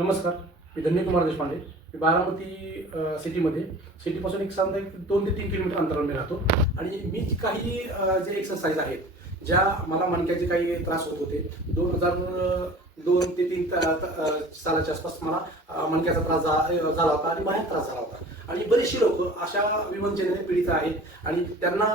नमस्कार मी धन्यकुमार देशपांडे. मी बारामती सिटीमध्ये. सिटीपासून एक साधारण एक दोन ते तीन किलोमीटर अंतरावर मी राहतो. आणि मी काही जे एक्सरसाइज आहेत ज्या मला मणक्याचे काही त्रास होत होते दोन हजार दोन ते तीन सालाच्या आसपास मला मणक्याचा त्रास झाला होता आणि बाहेर त्रास झाला होता. आणि बरीचशी लोक अशा विवंचनेने पीडित आहेत. आणि त्यांना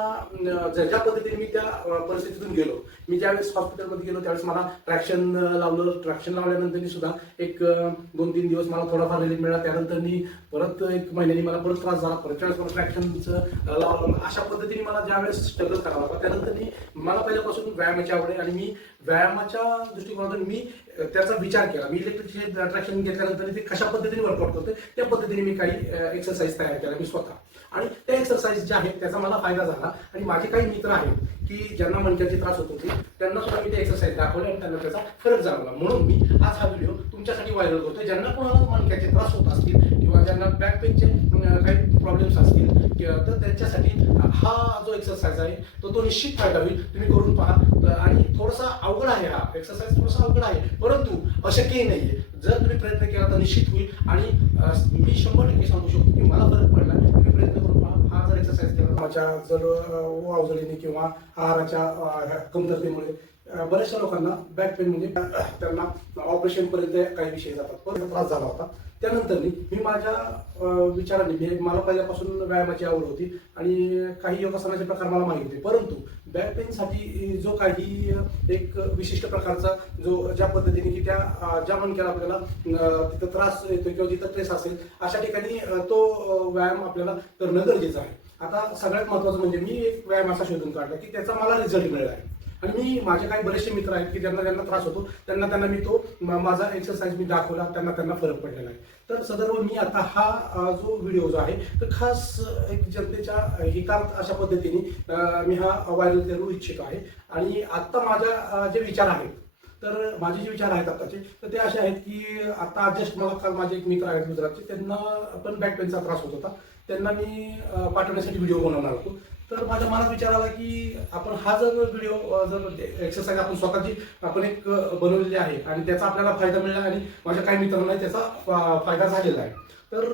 ज्या ज्या पद्धतीने मी त्या परिस्थितीतून गेलो मी ज्यावेळेस हॉस्पिटलमध्ये गेलो त्यावेळेस मला ट्रॅक्शन लावलं ट्रॅक्शन लावल्यानंतर सुद्धा एक दोन तीन दिवस मला थोडाफार रिलीफ मिळाला. त्यानंतर मी परत एक महिन्यानी मला परत त्रास झाला. परत वेळेस मला ट्रॅक्शनचं लावलं. अशा पद्धतीने मला ज्यावेळेस स्ट्रगल करावा लागला त्यानंतर मी मला पहिल्यापासून व्यायामाची आवड आहे. आणि मी व्यायामाच्या दृष्टिकोनातून मी त्याचा विचार केला. मी इलेक्ट्रिक ट्रॅक्शन घेतल्यानंतर ते कशा पद्धतीने वर्कआउट करतो त्या पद्धतीने मी काही एक्सरसाइज तयार केल्या मी स्वतः. आणि त्या एक्सरसाइज ज्या आहेत त्याचा मला फायदा झाला. आणि माझे काही मित्र आहेत की ज्यांना मणक्याचे त्रास होत होते त्यांना सुद्धा मी ते एक्सरसाइज दाखवले आणि त्यांना त्याचा फरक जाणवला. म्हणून मी आज हा व्हिडिओ तुमच्यासाठी व्हायरल होतो ज्यांना कोणाला मणक्याचे त्रास होत असतील किंवा ज्यांना बॅक पेनचे काही प्रॉब्लेम्स असतील किंवा तर त्यांच्यासाठी हा जो एक्सरसाइज आहे तो तो निश्चित फायदा होईल. तुम्ही करून पहा. आणि थोडासा अवघड आहे हा. एक्सरसाइज थोडासा अवघड आहे. परंतु अशक्यही नाहीये. जर तुम्ही प्रयत्न केला तर निश्चित होईल. आणि मी शंभर टक्के सांगू शकतो की मला फरक पडला तुम्ही प्रयत्न करून पहा हा जर एक्सरसाइज जड माझ्या जर वावजळीने किंवा आहाराच्या ह्या कमतरतेमुळे बऱ्याचशा लोकांना बॅक पेन म्हणजे त्यांना ऑपरेशन पर्यंत काही विषय जातात. पण त्रास झाला होता. त्यानंतर मी माझ्या विचारांनी विचाराने मी मला पहिल्यापासून व्यायामाची आवड होती आणि काही योगासनाचे प्रकार मला माहिती होते परंतु बॅक पेनसाठी जो काही एक विशिष्ट प्रकारचा जो ज्या पद्धतीने की त्या ज्या मणक्याला आपल्याला तिथं त्रास येतो किंवा जिथं ट्रेस असेल अशा ठिकाणी तो व्यायाम आपल्याला करणं गरजेचं आहे. आता सगळ्यात महत्वाचं म्हणजे मी एक व्यायाम असा शोधून काढला की त्याचा मला रिझल्ट मिळाला आहे. आणि मी माझे काही बरेचसे मित्र आहेत की ज्यांना ज्यांना त्रास होतो त्यांना त्यांना मी तो माझा एक्सरसाइज मी दाखवला त्यांना त्यांना फरक पडलेला आहे. तर सदर्भ मी आता हा जो व्हिडिओ जो आहे तर खास एक जनतेच्या हितार्थ अशा पद्धतीने मी हा व्हायरल करू इच्छित आहे. आणि आत्ता माझ्या जे विचार आहेत तर माझे जे विचार आहेत आताचे तर ते असे आहेत की आता जस्ट मला काल माझे एक मित्र आहेत गुजरातचे त्यांना पण बॅक पेनचा त्रास होत होता. त्यांना मी पाठवण्यासाठी व्हिडिओ बनवणार होतो. तर माझ्या मनात विचार आला की आपण हा जर व्हिडिओ जर एक्सरसाइज आपण स्वतःची आपण एक बनवलेली आहे आणि त्याचा आपल्याला फायदा मिळाला आणि माझ्या काही मित्रांना त्याचा फायदा झालेला आहे. तर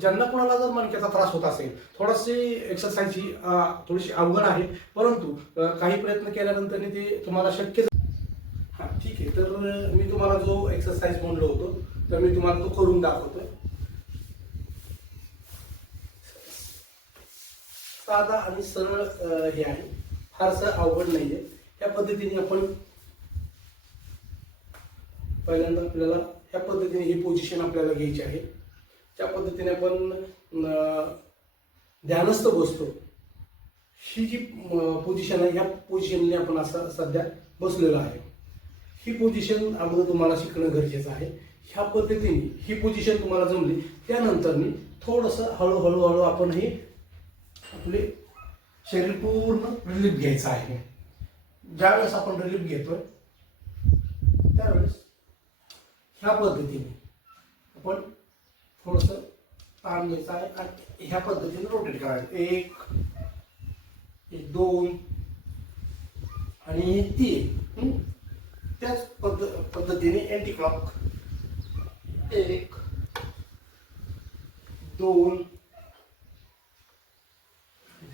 ज्यांना कोणाला जर मणक्याचा त्रास होत असेल थोडीशी एक्सरसाइजची ही थोडीशी अवघड आहे. परंतु काही प्रयत्न केल्यानंतर ते तुम्हाला शक्य हां ठीक आहे. तर मी तुम्हाला जो एक्सरसाइज म्हणलो होतो तर मी तुम्हाला तो करून दाखवतो. साधा आणि सरळ हे आहे. फारसं अवघड नाहीये. या पद्धतीने आपण पहिल्यांदा आपल्याला ह्या पद्धतीने ही पोझिशन आपल्याला घ्यायची आहे. त्या पद्धतीने आपण ध्यानस्थ बसतो. ही जी पोझिशन आहे ह्या पोझिशनने आपण असं सध्या बसलेलो आहे. ही पोझिशन अगोदर तुम्हाला शिकणं गरजेचं आहे. ह्या पद्धतीने ही पोझिशन तुम्हाला जमली त्यानंतर थोडंसं हळूहळू हळू आपण हे आपले शरीर पूर्ण रिलीफ घ्यायचं आहे. ज्यावेळेस आपण रिलीफ घेतोय त्यावेळेस ह्या पद्धतीने आपण थोडस ताण घ्यायचं आहे आणि ह्या पद्धतीने रोटेट करायचं. एक एक दोन आणि तीन. त्याच पद्ध पद्धतीने अँटी क्लॉक एक दोन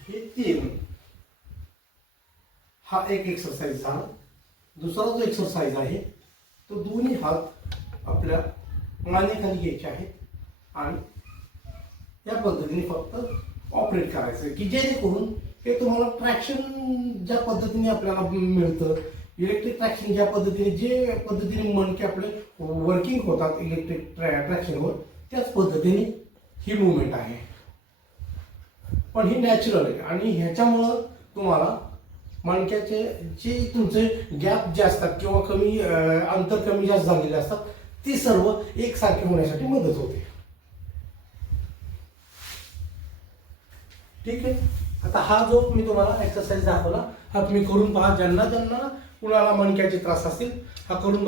हे तीन. हा एक एक्सरसाइज झाला दुसरा जो एक्सरसाइज आहे तो दोन्ही हात आपल्या मानेखाली घ्यायचे आहेत आणि या पद्धतीने फक्त ऑपरेट करायचं की जेणेकरून हे तुम्हाला ट्रॅक्शन ज्या पद्धतीने आपल्याला मिळतं इलेक्ट्रिक ट्रॅक्शन ज्या पद्धतीने जे पद्धतीने मणके आपले वर्किंग होतात इलेक्ट्रिक ट्रॅ ट्रॅक्शनवर त्याच पद्धतीने ही मुवमेंट आहे. पण ही नॅचरल आहे. आणि ह्याच्यामुळं तुम्हाला मणक्याचे जे तुमचे गॅप जे असतात किंवा कमी अंतर कमी जास्त झालेले असतात ती सर्व एकसारखे होण्यासाठी मदत होते. ठीक आहे? आता हा जो मी तुम्हाला एक्सरसाइज दाखवला हा तुम्ही करून पहा. ज्यांना ज्यांना कुणाला मणक्याचे त्रास असतील हा करून